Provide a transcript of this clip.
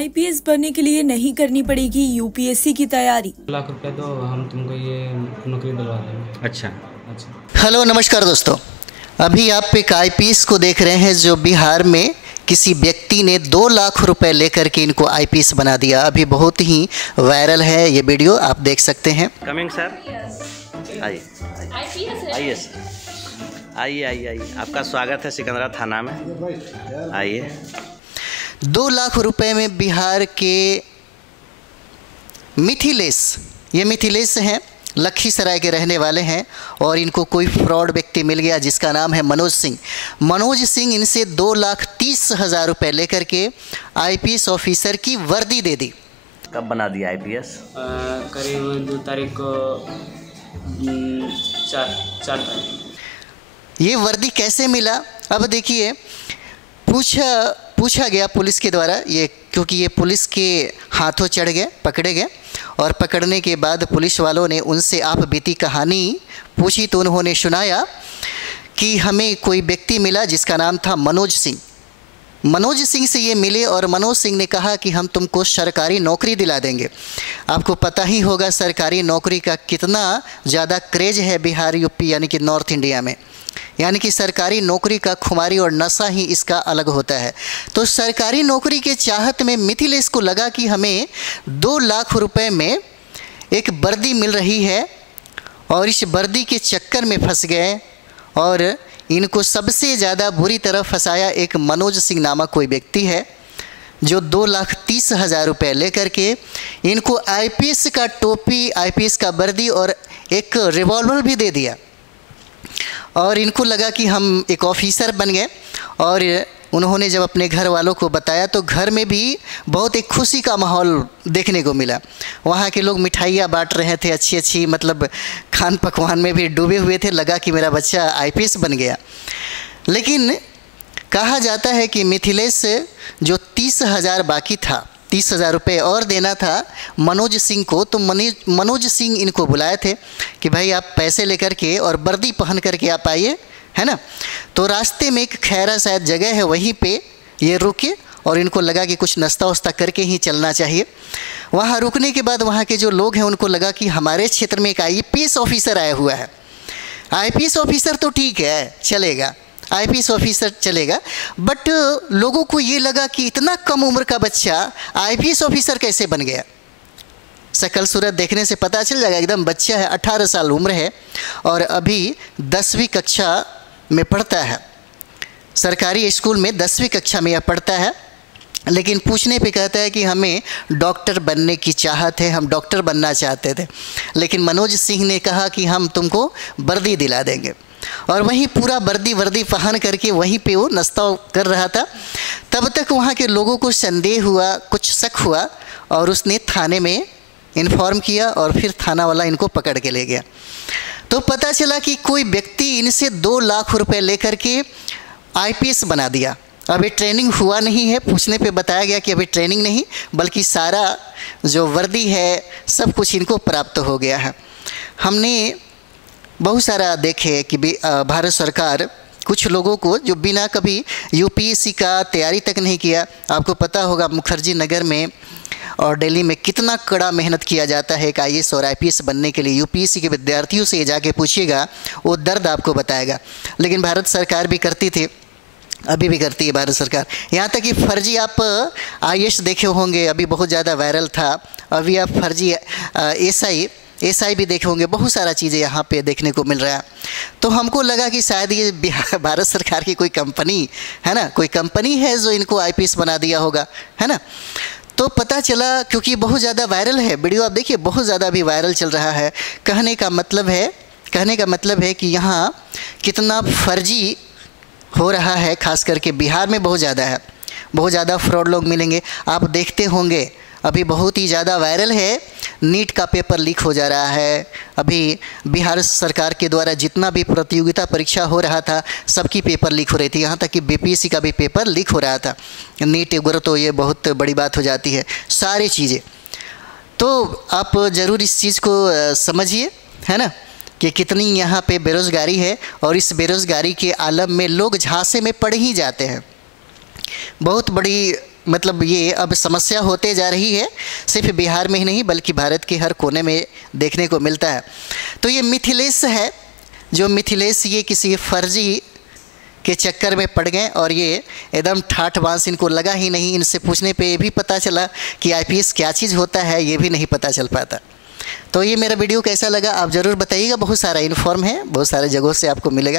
IPS बनने के लिए नहीं करनी पड़ेगी यूपीएससी की तैयारी। ₹1,00,000 दो, हम तुमको ये नौकरी दिलवा देंगे। अच्छा। हेलो नमस्कार दोस्तों, अभी आप एक आईपीएस को देख रहे हैं जो बिहार में किसी व्यक्ति ने 2 लाख रुपए लेकर के इनको आईपीएस बना दिया। अभी बहुत ही वायरल है ये वीडियो, आप देख सकते हैं। कमिंग सर, आइए आइए सर, आइए आइए आइए, आपका स्वागत है सिकंदरा थाना में, आइए। 2 लाख रुपए में बिहार के मिथिलेश, ये मिथिलेश हैं, लखीसराय के रहने वाले हैं और इनको कोई फ्रॉड व्यक्ति मिल गया जिसका नाम है मनोज सिंह। मनोज सिंह इनसे 2,30,000 रुपये लेकर के आईपीएस ऑफिसर की वर्दी दे दी। कब बना दिया आईपीएस? करीब 2 तारीख को, 4 तारीख। ये वर्दी कैसे मिला? अब देखिए, पूछा गया पुलिस के द्वारा, ये क्योंकि ये पुलिस के हाथों चढ़ गए, पकड़े गए और पकड़ने के बाद पुलिस वालों ने उनसे आप बीती कहानी पूछी तो उन्होंने सुनाया कि हमें कोई व्यक्ति मिला जिसका नाम था मनोज सिंह। मनोज सिंह से ये मिले और मनोज सिंह ने कहा कि हम तुमको सरकारी नौकरी दिला देंगे। आपको पता ही होगा सरकारी नौकरी का कितना ज़्यादा क्रेज़ है बिहार, यूपी यानी कि नॉर्थ इंडिया में, यानी कि सरकारी नौकरी का खुमारी और नशा ही इसका अलग होता है। तो सरकारी नौकरी के चाहत में मिथिलेश को लगा कि हमें 2 लाख रुपए में एक वर्दी मिल रही है और इस वर्दी के चक्कर में फंस गए और इनको सबसे ज़्यादा बुरी तरह फंसाया एक मनोज सिंह नामक कोई व्यक्ति है जो 2,30,000 रुपये लेकर के इनको आईपीएस का टोपी, आईपीएस का वर्दी और एक रिवॉल्वर भी दे दिया। और इनको लगा कि हम एक ऑफिसर बन गए और उन्होंने जब अपने घर वालों को बताया तो घर में भी बहुत एक खुशी का माहौल देखने को मिला। वहाँ के लोग मिठाइयाँ बांट रहे थे, अच्छी अच्छी, मतलब खान पकवान में भी डूबे हुए थे। लगा कि मेरा बच्चा आईपीएस बन गया। लेकिन कहा जाता है कि मिथिलेश जो 30,000 बाकी था, 30,000 रुपये और देना था मनोज सिंह को, तो मनोज सिंह इनको बुलाए थे कि भाई आप पैसे लेकर के और वर्दी पहन करके आप आइए, है ना। तो रास्ते में एक खैरा शायद जगह है, वहीं पे ये रुके और इनको लगा कि कुछ नाश्ता वास्ता करके ही चलना चाहिए। वहाँ रुकने के बाद वहाँ के जो लोग हैं उनको लगा कि हमारे क्षेत्र में एक आईपीएस ऑफिसर आया हुआ है। आईपीएस ऑफिसर तो ठीक है, चलेगा, आईपीएस ऑफिसर चलेगा, बट लोगों को ये लगा कि इतना कम उम्र का बच्चा आईपीएस ऑफिसर कैसे बन गया। शकल सूरत देखने से पता चल जाएगा, एकदम बच्चा है, 18 साल उम्र है और अभी 10वीं कक्षा में पढ़ता है। सरकारी स्कूल में 10वीं कक्षा में यह पढ़ता है। लेकिन पूछने पे कहता है कि हमें डॉक्टर बनने की चाहत है, हम डॉक्टर बनना चाहते थे। लेकिन मनोज सिंह ने कहा कि हम तुमको वर्दी दिला देंगे और वहीं पूरा वर्दी पहन करके वहीं पे वो नाश्ता कर रहा था। तब तक वहाँ के लोगों को संदेह हुआ, कुछ शक हुआ और उसने थाने में इन्फॉर्म किया और फिर थाना वाला इनको पकड़ के ले गया। तो पता चला कि कोई व्यक्ति इनसे 2 लाख रुपए लेकर के आईपीएस बना दिया। अभी ट्रेनिंग हुआ नहीं है, पूछने पे बताया गया कि अभी ट्रेनिंग नहीं, बल्कि सारा जो वर्दी है सब कुछ इनको प्राप्त हो गया है। हमने बहुत सारा देखे कि भारत सरकार कुछ लोगों को जो बिना कभी यूपीएससी का तैयारी तक नहीं किया, आपको पता होगा मुखर्जी नगर में और दिल्ली में कितना कड़ा मेहनत किया जाता है एक आईएएस और आईपीएस बनने के लिए। यूपीएससी के विद्यार्थियों से जाके पूछिएगा, वो दर्द आपको बताएगा। लेकिन भारत सरकार भी करती थी, अभी भी करती है भारत सरकार। यहाँ तक कि फर्जी आप आईएएस देखे होंगे, अभी बहुत ज़्यादा वायरल था। अभी आप फर्जी एसआई भी देखे होंगे, बहुत सारा चीज़ें यहाँ पे देखने को मिल रहा है। तो हमको लगा कि शायद ये भारत सरकार की कोई कंपनी है ना, कोई कंपनी है जो इनको आईपीएस बना दिया होगा, है ना। तो पता चला, क्योंकि बहुत ज़्यादा वायरल है वीडियो, आप देखिए बहुत ज़्यादा अभी वायरल चल रहा है। कहने का मतलब है कि यहाँ कितना फर्जी हो रहा है, खास करके बिहार में बहुत ज़्यादा है, बहुत ज़्यादा फ्रॉड लोग मिलेंगे। आप देखते होंगे अभी बहुत ही ज़्यादा वायरल है, नीट का पेपर लीक हो जा रहा है। अभी बिहार सरकार के द्वारा जितना भी प्रतियोगिता परीक्षा हो रहा था सबकी पेपर लीक हो रही थी, यहाँ तक कि बीपीएससी का भी पेपर लीक हो रहा था। नीट वगैरह तो ये बहुत बड़ी बात हो जाती है, सारी चीज़ें। तो आप ज़रूर इस चीज़ को समझिए, है ना, कि कितनी यहाँ पे बेरोज़गारी है और इस बेरोज़गारी के आलम में लोग झांसे में पड़ ही जाते हैं। बहुत बड़ी मतलब ये अब समस्या होते जा रही है, सिर्फ बिहार में ही नहीं बल्कि भारत के हर कोने में देखने को मिलता है। तो ये मिथिलेश है, जो मिथिलेश ये किसी फर्जी के चक्कर में पड़ गए और ये एकदम ठाठ बांस इनको लगा ही नहीं। इनसे पूछने पे ये भी पता चला कि आईपीएस क्या चीज़ होता है, ये भी नहीं पता चल पाता। तो ये मेरा वीडियो कैसा लगा आप ज़रूर बताइएगा। बहुत सारा इन्फॉर्म है, बहुत सारे जगहों से आपको मिलेगा।